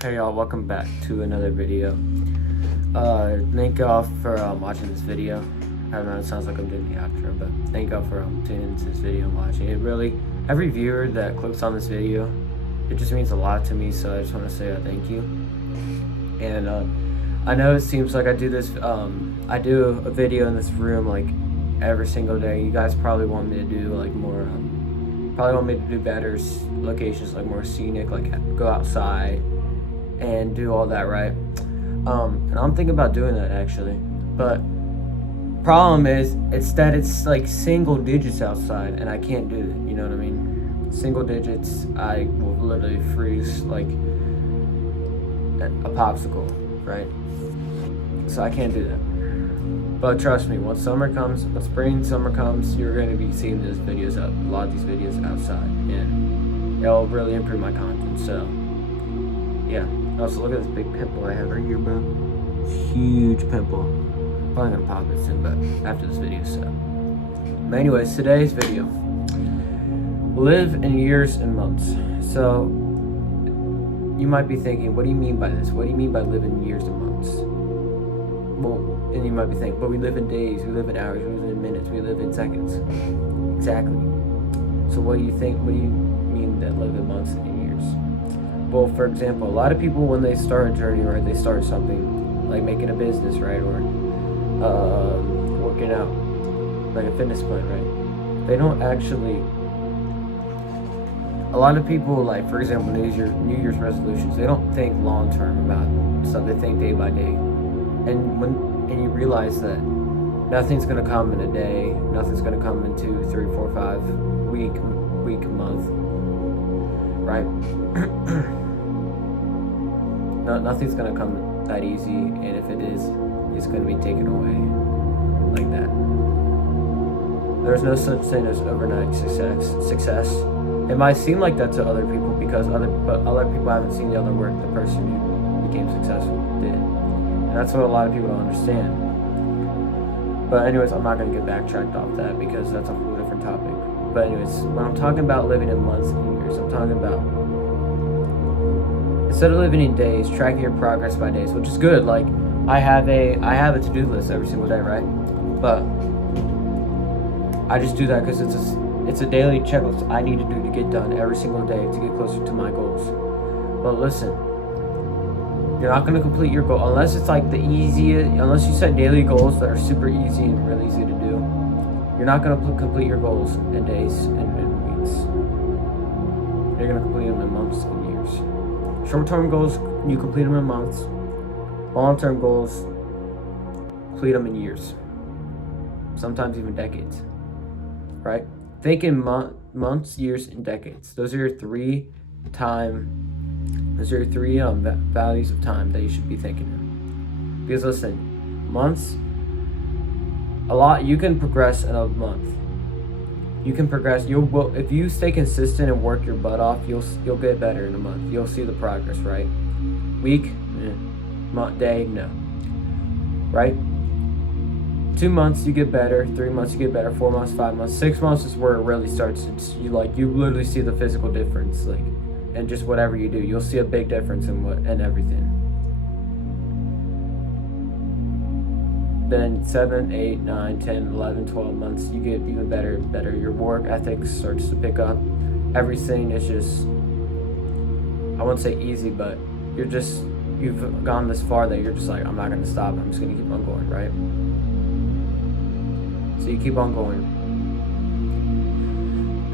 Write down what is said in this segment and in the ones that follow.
Hey y'all, welcome back to another video. Thank y'all for watching this video. I don't know, it sounds like I'm doing the outro, but thank y'all for tuning into this video and watching it. Really, every viewer that clicks on this video, it just means a lot to me, so I just want to say thank you. And I know it seems like I do I do a video in this room like every single day. You guys probably want me to do like more, probably want me to do better locations, like more scenic, like go outside and do all that, right? And I'm thinking about doing that actually, but problem is it's like single digits outside, and I can't do it. You know what I mean? Single digits, I will literally freeze like a popsicle, right? So I can't do that. But trust me, once summer comes, when spring, summer comes, you're going to be seeing these videos a lot of these videos outside, and it'll really improve my content. So yeah. Also, look at this big pimple I have right here, bro. Huge pimple. Probably gonna pop it soon, but after this video, so. But anyways, today's video. Live in years and months. So, you might be thinking, what do you mean by this? What do you mean by live in years and months? Well, and you might be thinking, but we live in days, we live in hours, we live in minutes, we live in seconds. Exactly. So what do you think, what do you mean that live in months and years? Well, for example, a lot of people, when they start a journey, right, they start something like making a business, right, or working out, like a fitness plan, right? They don't actually. A lot of people, like for example, New Year's resolutions, they don't think long term about stuff. They think day by day, and you realize that nothing's gonna come in a day, nothing's gonna come in 2, 3, 4, 5 week, month, right? Nothing's gonna come that easy, and if it is, it's gonna be taken away like that. There's no such thing as overnight success. It might seem like that to other people because other people haven't seen the other work the person who became successful did, and that's what a lot of people don't understand. But anyways, I'm not gonna get backtracked off that because that's a whole different topic. But anyways, when I'm talking about living in months and years, I'm talking about, instead of living in days, tracking your progress by days, which is good. Like I have a to-do list every single day, right? But I just do that because it's a daily checklist I need to do to get done every single day to get closer to my goals. But listen, you're not gonna complete your goal unless it's like unless you set daily goals that are super easy and really easy to do. You're not gonna complete your goals in days and in weeks. You're gonna complete them in months and years. Short-term goals, you complete them in months. Long-term goals, complete them in years. Sometimes even decades, right? Think in months, years, and decades. Those are your three values of time that you should be thinking in. Because listen, months, you can progress in a month. You can progress. If you stay consistent and work your butt off, you'll get better in a month. You'll see the progress, right? Week, month, day, no. Right? 2 months you get better. 3 months you get better. 4 months, 5 months, 6 months is where it really starts. You literally see the physical difference, like, and just whatever you do, you'll see a big difference in everything. Then 7, 8, 9, 10, 11, 12 months, you get even better. Your work ethic starts to pick up. Everything is just, I won't say easy, but you've gone this far that you're just like, I'm not going to stop. I'm just going to keep on going, right? So you keep on going.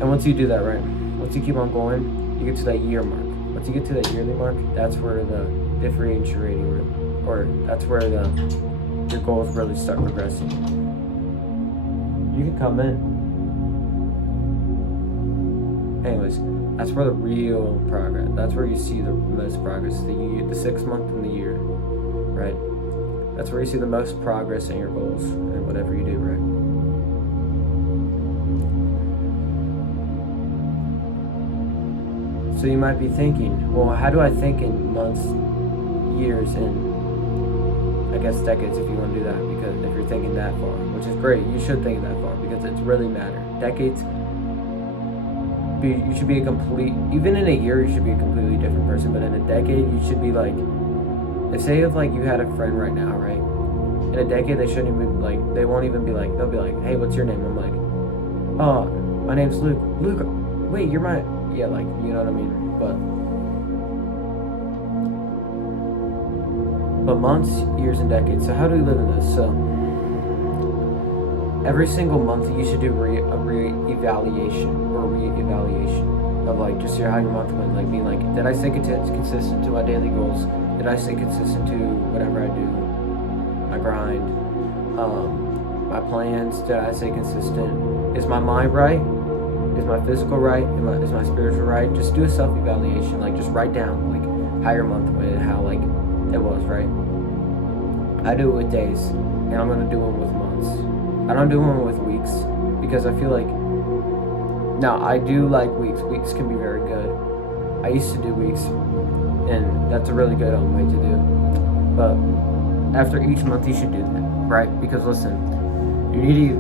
And once you do that, right? Once you keep on going, you get to that year mark. Once you get to that yearly mark, that's where the differentiating, or that's where your goals really start progressing. You can come in. Anyways, that's where the real progress, that's where you see the most progress, the 6 month and the year, right? That's where you see the most progress in your goals and whatever you do, right? So you might be thinking, well, how do I think in months, years, and I guess decades if you want to do that, because if you're thinking that far, which is great, you should think that far because it's really matter. Decades, you should be a complete, even in a year you should be a completely different person, but in a decade you should be like, if say if like you had a friend right now, right? In a decade they shouldn't even like, they won't even be like, they'll be like, hey, what's your name? I'm like, oh, my name's Luke. Luke, wait, you're my, yeah, like, you know what I mean? But months, years, and decades. So how do we live in this? So every single month you should do a re-evaluation of like just how your month went, like being like, did I stay consistent to my daily goals? Did I stay consistent to whatever I do, my grind, my plans? Did I stay consistent? Is my mind right? Is my physical right? Is my spiritual right? Just do a self-evaluation, like just write down like how your month went, how like it was, right? I do it with days, and I'm gonna do one with months. I don't do one with weeks because I feel like, now I do like weeks. Weeks can be very good. I used to do weeks, and that's a really good way to do. But after each month, you should do that, right? Because listen, you need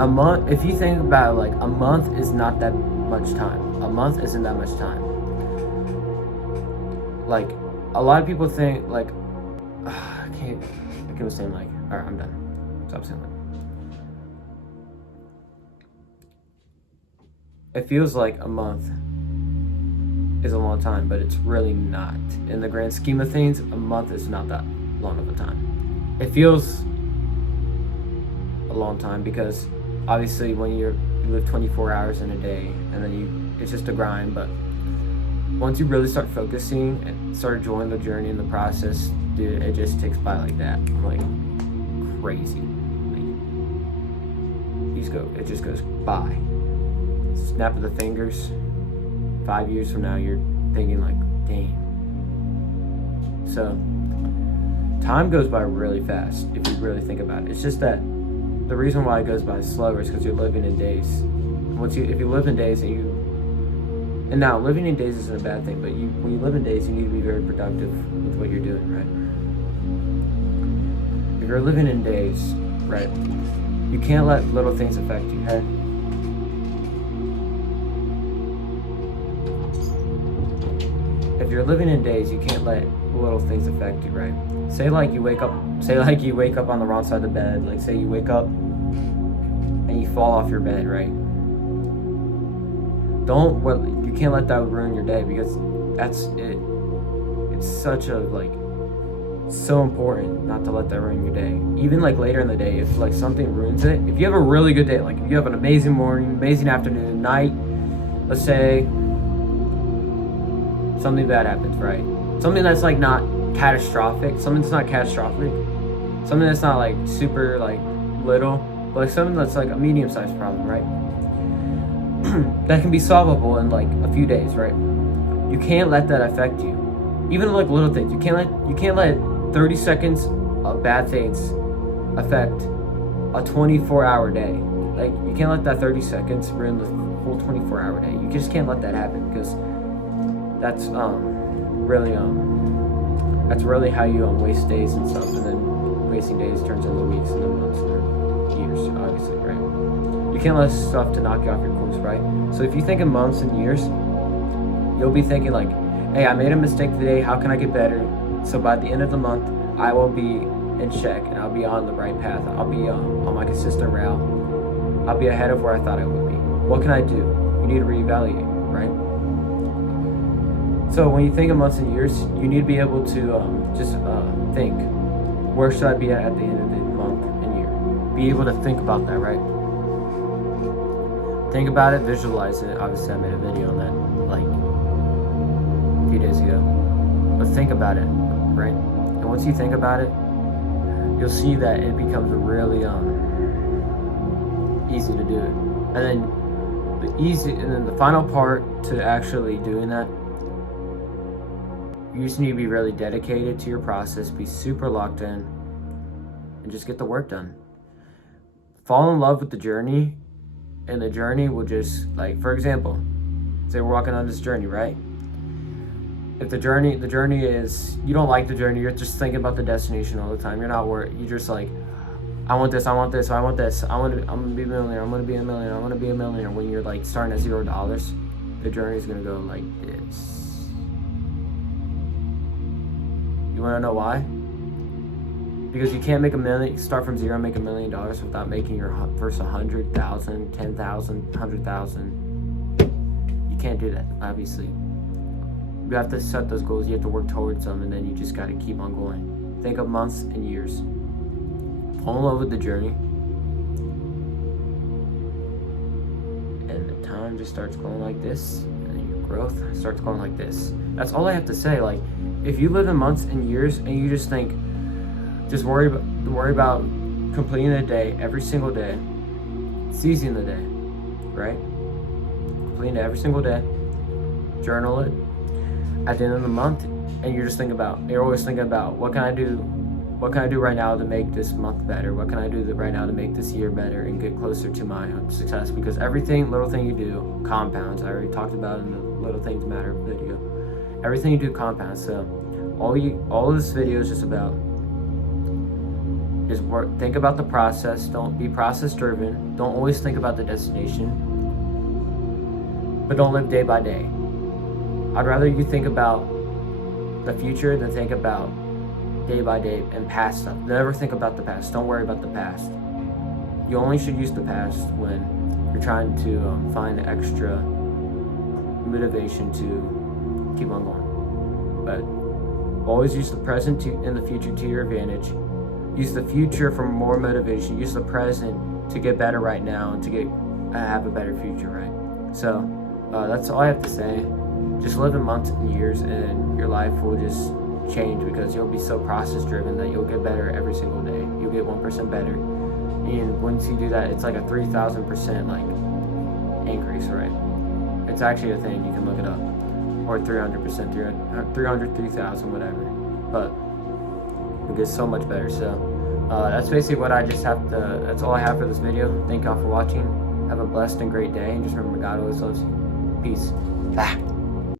a month. If you think about it, like a month is not that much time. A month isn't that much time. Like a lot of people think like, I keep saying like, all right, I'm done. Stop saying like. It feels like a month is a long time, but it's really not. In the grand scheme of things, a month is not that long of a time. It feels a long time because obviously when you live 24 hours in a day and then it's just a grind, but once you really start focusing and start enjoying the journey and the process, dude, it just takes by like that. Like crazy. Like, it just goes by. Snap of the fingers. 5 years from now, you're thinking like, dang. So, time goes by really fast if you really think about it. It's just that the reason why it goes by slower is because you're living in days. If you live in days and now living in days isn't a bad thing, but when you live in days, you need to be very productive with what you're doing, right? If you're living in days, right, you can't let little things affect you, hey? If you're living in days, you can't let little things affect you, right? Say you wake up on the wrong side of the bed. Like say you wake up and you fall off your bed, right? You can't let that ruin your day because that's it. It's such a so important not to let that ruin your day. Even like later in the day, if like something ruins it, if you have a really good day, like if you have an amazing morning, amazing afternoon, night, let's say something bad happens, right? Something that's like not catastrophic, something that's not like super like little, but like something that's like a medium-sized problem, right? That can be solvable in like a few days, right? You can't let that affect you. Even like little things, you can't let 30 seconds of bad things affect a 24-hour day. Like you can't let that 30 seconds ruin the whole 24-hour day. You just can't let that happen because that's really how you waste days and stuff, and then wasting days turns into weeks and then months and then years, obviously, right? You can't let stuff to knock you off your course, right? So if you think in months and years, you'll be thinking like, hey, I made a mistake today, how can I get better? So by the end of the month, I will be in check and I'll be on the right path. I'll be on my consistent route. I'll be ahead of where I thought I would be. What can I do? You need to reevaluate, right? So when you think of months and years, you need to be able to just think, where should I be at the end of the month and year? Be able to think about that, right? Think about it, visualize it. Obviously, I made a video on that like a few days ago. But think about it, right? And once you think about it, you'll see that it becomes really easy to do it. And then the final part to actually doing that, you just need to be really dedicated to your process, be super locked in, and just get the work done. Fall in love with the journey, and the journey will just, like, for example, say we're walking on this journey, right? If the journey is, you don't like the journey, you're just thinking about the destination all the time, you're not worried, you're just like, I want this, I'm gonna be a millionaire, I'm gonna be a millionaire, when you're like starting at $0, the journey is gonna go like this. You wanna know why? Because you can't make start from zero and make $1 million without making your first 100,000, 10,000, 100,000. You can't do that, obviously. You have to set those goals, you have to work towards them, and then you just gotta keep on going. Think of months and years. Fall in love with the journey. And the time just starts going like this, and then your growth starts going like this. That's all I have to say. Like, if you live in months and years and you just think, just worry about completing the day every single day, seizing the day, right? Completing it every single day, journal it at the end of the month, and you're always thinking about what can I do right now to make this month better? What can I do right now to make this year better and get closer to my success? Because little thing you do compounds. I already talked about it in the Little Things Matter video. Everything you do compounds. So all of this video is just about think about the process. Don't be process driven. Don't always think about the destination, but don't live day by day. I'd rather you think about the future than think about day by day and past stuff. Never think about the past. Don't worry about the past. You only should use the past when you're trying to find extra motivation to keep on going. But always use the present and the future to your advantage. Use the future for more motivation. Use the present to get better right now and to have a better future, right? So that's all I have to say. Just live in months and years, and your life will just change because you'll be so process driven that you'll get better every single day. You'll get 1% better, and once you do that, it's like a 3,000% like increase, right? It's actually a thing. You can look it up, or 300%, 300, 3,000, whatever. But it gets so much better. So that's basically what that's all I have for this video. Thank y'all for watching. Have a blessed and great day, and just remember, God always loves you. Peace. Bye.